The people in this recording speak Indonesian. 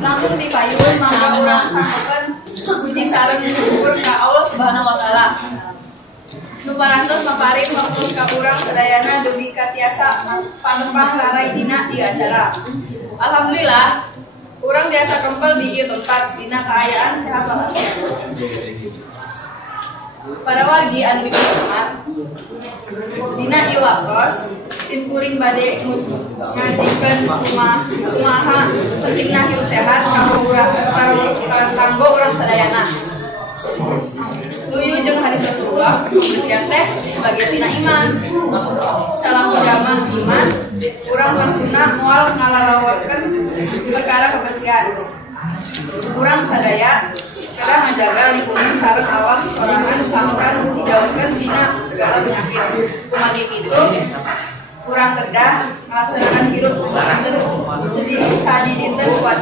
lamun dipayun mangga urang sanggupan puji sareng syukur ka Allah Subhanahu wa taala. Nu parantos maparing makhluk ka urang sadayana dugi ka tiasa panempang rarai dina di acara. Alhamdulillah, urang biasa kempel di ieu tempat dina kaayaan sehat walafiat. Para wargi anu dihormat, dina ieu wapros simkuring bade ngajikeun kumaha pentingna hirup sehat kanggo urang sadayana. Nuyu jeung hadis Rasulullah kebersihan teh sebagai tina iman. Salam jaman iman, urang mangkuna moal ngalalawarkeun perkara kebersihan. Urang sadaya kada ngajaga lingkungan sareng awak sorangan sampean dijauhkeun tina segala penyakit. Kumaha kitu, urang kedah melaksanakan hirup sadinten kuat